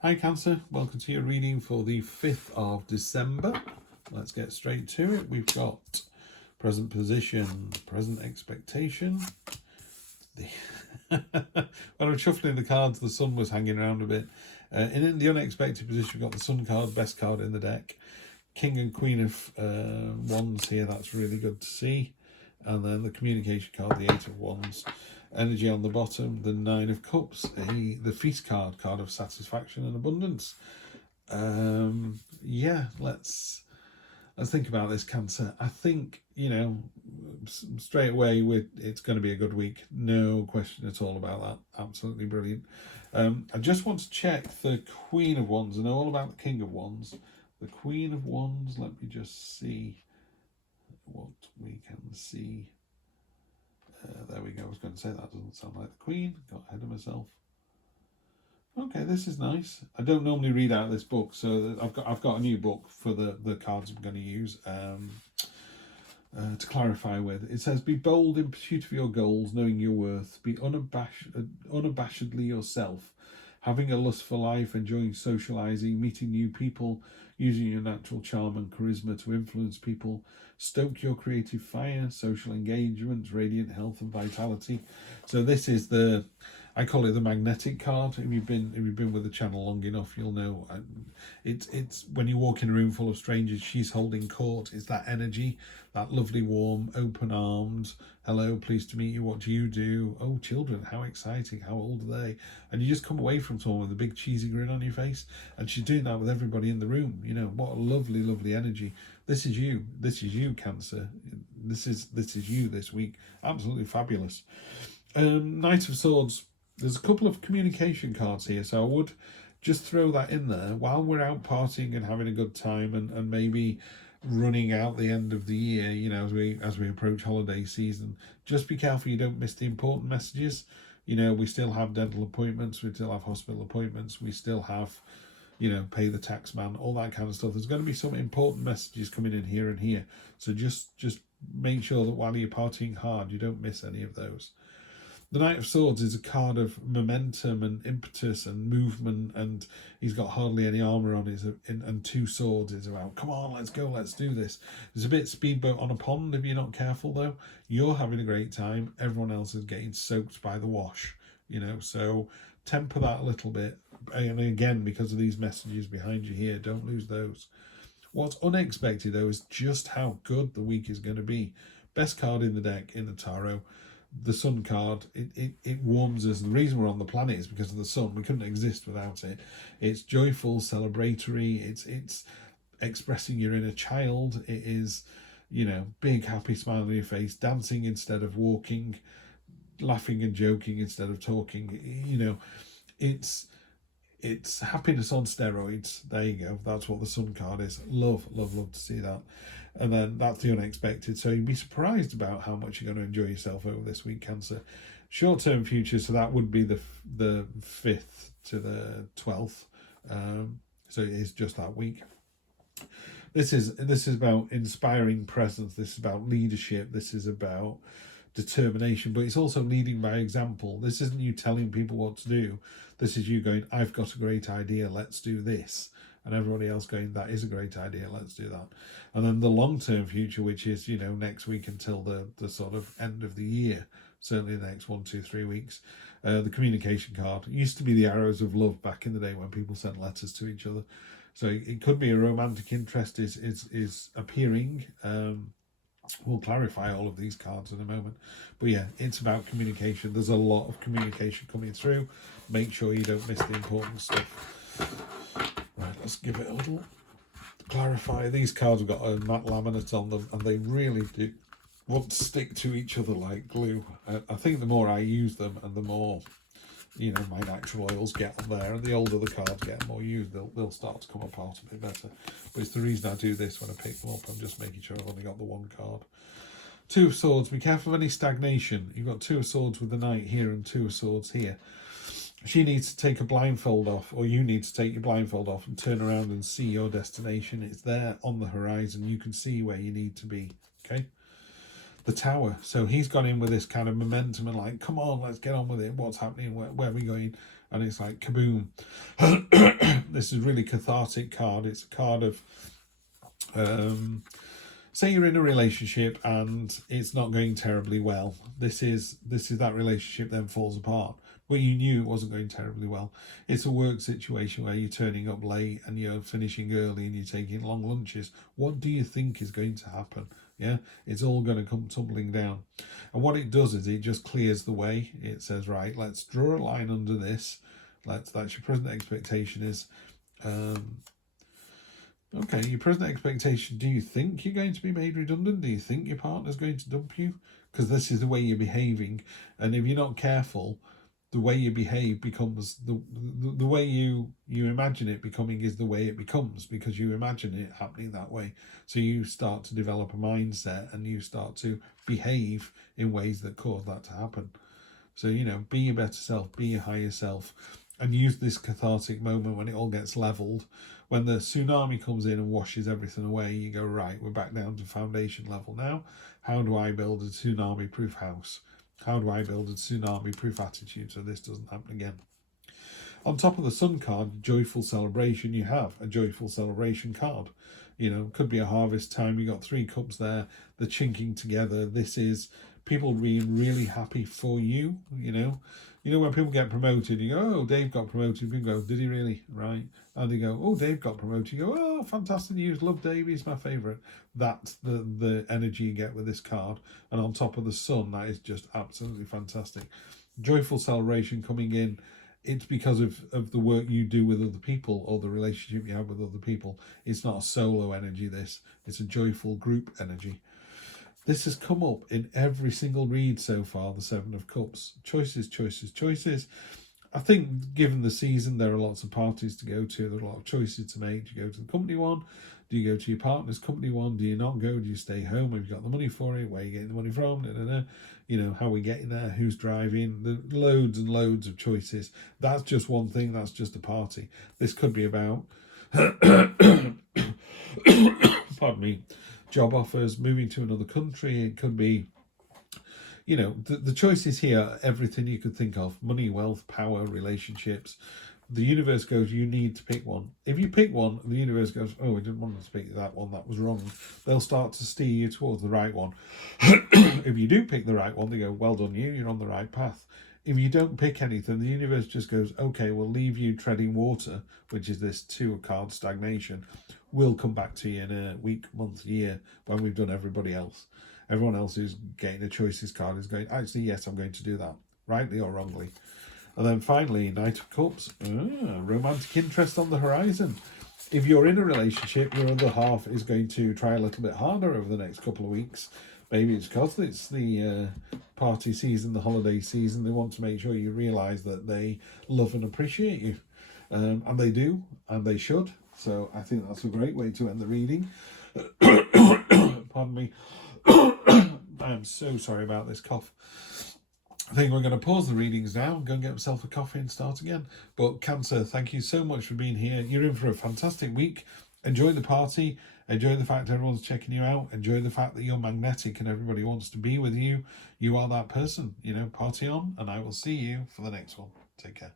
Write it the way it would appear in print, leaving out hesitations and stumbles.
Hi Cancer, welcome to your reading for the 5th of December. Let's get straight to it. We've got present position, present expectation. When I'm shuffling the cards, the sun was hanging around a bit. In the unexpected position, we've got the sun card, best card in the deck. King and Queen of Wands here, that's really good to see. And then the communication card, the Eight of Wands. Energy on the bottom, the Nine of Cups, the Feast card, card of satisfaction and abundance. Yeah, let's think about this, Cancer. I think, you know, straight away it's going to be a good week, no question at all about that. Absolutely brilliant. I just want to check the Queen of Wands. I know all about the King of Wands. The Queen of Wands, let me just see what we can see. There we go. I was going to say that doesn't sound like the Queen. Got ahead of myself. Okay, this is nice. I don't normally read out this book, so I've got a new book for the cards I'm going to use to clarify with. It says, "Be bold in pursuit of your goals, knowing your worth. Be unabashedly yourself, having a lust for life, enjoying socializing, meeting new people, using your natural charm and charisma to influence people. Stoke your creative fire, social engagement, radiant health and vitality." So this is I call it the magnetic card. If you've been with the channel long enough, you'll know. It's when you walk in a room full of strangers, she's holding court. It's that energy, that lovely, warm, open arms. Hello, pleased to meet you. What do you do? Oh, children, how exciting. How old are they? And you just come away from someone with a big cheesy grin on your face. And she's doing that with everybody in the room. You know, what a lovely, lovely energy. This is you. This is you, Cancer. This is you this week. Absolutely fabulous. Knight of Swords. There's a couple of communication cards here, so I would just throw that in there while we're out partying and having a good time, and maybe running out the end of the year, you know, as we approach holiday season. Just be careful you don't miss the important messages. You know, we still have dental appointments, we still have hospital appointments, we still have, you know, pay the tax man, all that kind of stuff. There's going to be some important messages coming in here and here. So just make sure that while you're partying hard, you don't miss any of those. The Knight of Swords is a card of momentum and impetus and movement, and he's got hardly any armour on. And two swords is about, come on, let's go, let's do this. It's a bit speedboat on a pond if you're not careful, though. You're having a great time. Everyone else is getting soaked by the wash, you know, so temper that a little bit. And again, because of these messages behind you here, don't lose those. What's unexpected, though, is just how good the week is going to be. Best card in the deck in the tarot. The sun card, it warms us. The reason we're on the planet is because of the sun. We couldn't exist without it. It's joyful, celebratory. It's expressing your inner child. It is, you know, big happy smile on your face, dancing instead of walking, laughing and joking instead of talking. You know, it's happiness on steroids. There you go. That's what the sun card is. Love to see that. And then that's the unexpected. So you'd be surprised about how much you're going to enjoy yourself over this week, Cancer. Short-term future, so that would be the 5th to the 12th. So it is just that week. This is about inspiring presence. This is about leadership. This is about determination, but it's also leading by example. This isn't you telling people what to do. This is you going, I've got a great idea, let's do this. And everybody else going, that is a great idea, let's do that. And then the long-term future, which is, you know, next week until the sort of end of the year, certainly the next 1, 2, 3 weeks. The communication card. It used to be the arrows of love back in the day when people sent letters to each other. So it could be a romantic interest is appearing. We'll clarify all of these cards in a moment. But yeah, it's about communication. There's a lot of communication coming through. Make sure you don't miss the important stuff. Right, let's give it a little clarify. These cards have got a matte laminate on them, and they really do want to stick to each other like glue. I think the more I use them and the more, you know, my natural oils get on there, and the older the cards get, the more used, they'll start to come apart a bit better. But it's the reason I do this when I pick them up. I'm just making sure I've only got the one card. Two of Swords. Be careful of any stagnation. You've got Two of Swords with the Knight here and Two of Swords here. She needs to take a blindfold off, or you need to take your blindfold off and turn around and see your destination. It's there on the horizon. You can see where you need to be. Okay. The Tower. So he's gone in with this kind of momentum and like, come on, let's get on with it. What's happening? Where are we going? and it's like kaboom. This is a really cathartic card. It's a card of say you're in a relationship and it's not going terribly well. This is that relationship then falls apart, but you knew it wasn't going terribly well. It's a work situation where you're turning up late and you're finishing early and you're taking long lunches. What do you think is going to happen? Yeah, it's all going to come tumbling down. And what it does is it just clears the way. It says, right, let's draw a line under this. That's your present expectation is okay, your present expectation, do you think you're going to be made redundant? Do you think your partner's going to dump you? Because this is the way you're behaving. And if you're not careful, the way you behave becomes the way you imagine it becoming is the way it becomes, because you imagine it happening that way. So you start to develop a mindset and you start to behave in ways that cause that to happen. So, be your better self, be your higher self, and use this cathartic moment when it all gets leveled. When the tsunami comes in and washes everything away, you go, right, we're back down to foundation level now. How do I build a tsunami-proof house? How do I build a tsunami-proof attitude so this doesn't happen again? On top of the Sun card, joyful celebration, you have a joyful celebration card. Could be a harvest time. You got 3 cups there. The chinking together. This is people being really happy for you. When people get promoted, you go, oh, Dave got promoted. People go, did he really? Right. And they go, oh, Dave got promoted. You go, oh, fantastic news. Love Dave. He's my favourite. That's the energy you get with this card. And on top of the Sun, that is just absolutely fantastic. Joyful celebration coming in. It's because of the work you do with other people or the relationship you have with other people. It's not a solo energy, this. It's a joyful group energy. This has come up in every single read so far, the 7 of Cups. Choices, choices, choices. I think given the season, there are lots of parties to go to. There are a lot of choices to make. Do you go to the company one? Do you go to your partner's company one? Do you not go? Do you stay home? Have you got the money for it? Where are you getting the money from? How are we getting there? Who's driving? There's loads and loads of choices. That's just one thing. That's just a party. This could be about, pardon me, job offers, moving to another country. It could be, the choices here, everything you could think of: money, wealth, power, relationships. The universe goes, you need to pick one. If you pick one, the universe goes, oh, we didn't want us to pick that one, that was wrong. They'll start to steer you towards the right one. If you do pick the right one, they go, well done you, you're on the right path. If you don't pick anything, the universe just goes, okay, we'll leave you treading water, which is this 2 of cards stagnation. We'll come back to you in a week, month, year, when we've done everybody else. Everyone else who's getting a choices card is going, actually, yes, I'm going to do that, rightly or wrongly. And then finally, Knight of Cups, romantic interest on the horizon. If you're in a relationship, your other half is going to try a little bit harder over the next couple of weeks. Maybe it's because it's the party season, the holiday season. They want to make sure you realise that they love and appreciate you. And they do, and they should. So I think that's a great way to end the reading. Pardon me. I'm so sorry about this cough. I think we're going to pause the readings now and go and get myself a coffee and start again. But Cancer, thank you so much for being here. You're in for a fantastic week. Enjoy the party. Enjoy the fact everyone's checking you out. Enjoy the fact that you're magnetic and everybody wants to be with you. You are that person. Party on, and I will see you for the next one. Take care.